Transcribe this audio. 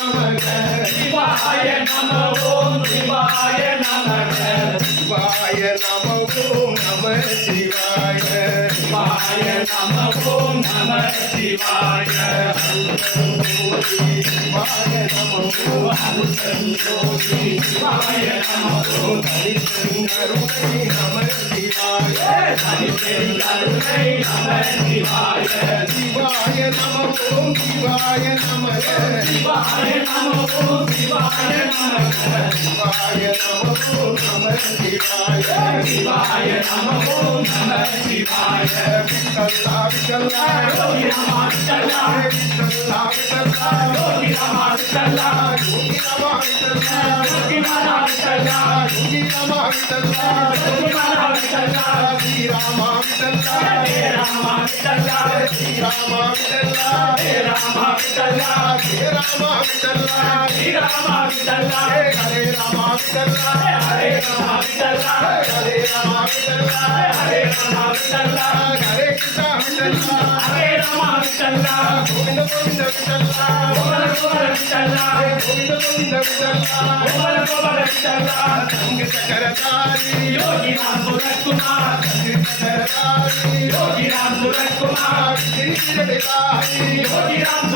சிவாய நம ஓம் சிவாய நமக சிவாய நம ஓம் நம சிவாய சிவாய நம ஓம் நம சிவாய சிவாய நம ஓம் அருட்பெருஞ்சோதி சிவாய நம ஓம் கருணை நம சிவாய தனிப்பெருங்கருணை நம சிவாய சிவாய நம ஓம் சிவாய நம சிவாய நம ஓம் சிவாய நமக சிவாய நம ஓம் நம சிவாய சிவாய நம ஓம் நம சிவாய விட்டல்லா விட்டல்லா யோகி ராமா விட்டல்லா விட்டல்லா விட்டல்லா யோகி ராமா விட்டல்லா யோகி ராமா விட்டல்லா யோகி மாதா விட்டல்லா யோகி ராமா விட்டல்லா யோகி மாதா விட்டல்லா ஸ்ரீ ராமா விட்டல்லா ஹரே ராமா விட்டல்லா ஸ்ரீ ராமா விட்டல்லா ஹரே ராமா விட்டல்லா ஹரே ராமா விட்டல்லா ஸ்ரீ ராமா விட்டல்லா ஹரே ராமா விட்டல்லா ஹரே ராமா விட்டல்லா ஹரே ராமா விட்டல்லா ஹரே ராமா விட்டல்லா ஹரே கிருஷ்ணா விட்டல்லா ஹரே ராமா விட்டல்லா கோவிந்த கோவிந்த விட்டல்லா கோவல கோவல விட்டல்லா கோவிந்த கோவிந்த விட்டல்லா கோவல கோவல விட்டல்லா சங்க சக்கரதாரி யோகி ராம் சுரத்குமார் சக்கரதாரி யோகி ராம் சுரத்குமார் திருச்சிரடி தாரி யோகி ராம்